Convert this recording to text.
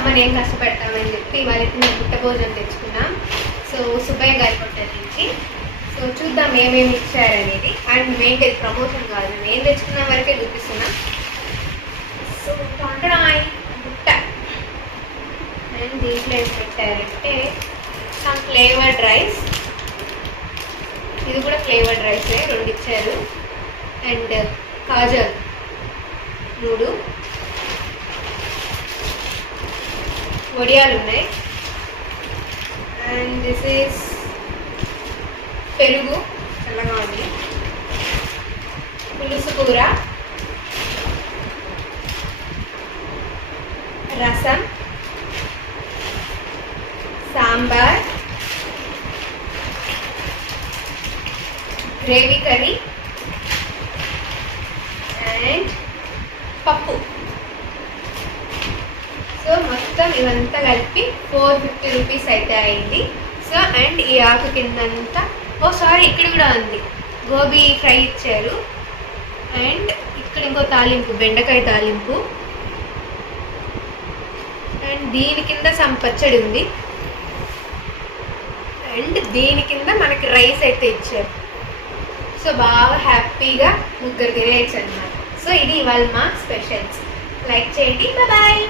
అమ్మని ఏం కష్టపెడతామని చెప్పి వాళ్ళకి మేము పుట్ట భోజనం తెచ్చుకున్నాం. సో సుబ్బయ్య గారి హోటల్ నుంచి. సో చూద్దాం ఏమేమి ఇచ్చారనేది. అండ్ మెయిన్ ప్రమోషన్ కాదు, నేను తెచ్చుకున్న వరకే చూపిస్తున్నా. సో వంటడాయి బుట్ట అండ్ దీంట్లో ఏం పెట్టారంటే సమ్ ఫ్లేవర్డ్ రైస్. ఇది కూడా ఫ్లేవర్డ్ రైసే, 2 ఇచ్చారు. అండ్ కాజల్ 3, వడియాలు ఉన్నాయి. అండ్ దిస్ ఈస్ పెరుగు, చల్లగా ఉంది. పులుసు కూర, రసం, సాంబార్, గ్రేవీ కర్రీ అండ్ పప్పు. సో మొత్తం ఇవంతా కలిపి 450 రూపీస్ అయితే అయింది. సో అండ్ ఈ ఆకు కిందంతా ఇక్కడ కూడా ఉంది, గోబీ ఫ్రై ఇచ్చారు. అండ్ ఇక్కడ ఇంకో తాలింపు, బెండకాయ తాలింపు. అండ్ దీని కింద సమ్ పచ్చడి ఉంది. అండ్ దీని కింద మనకి రైస్ అయితే ఇచ్చారు. సో బాగా హ్యాపీగా 3 తినేయచ్చు అన్నమాట. సో ఇది ఇవాళ మా స్పెషల్స్. లైక్ చేయండి. బాయ్.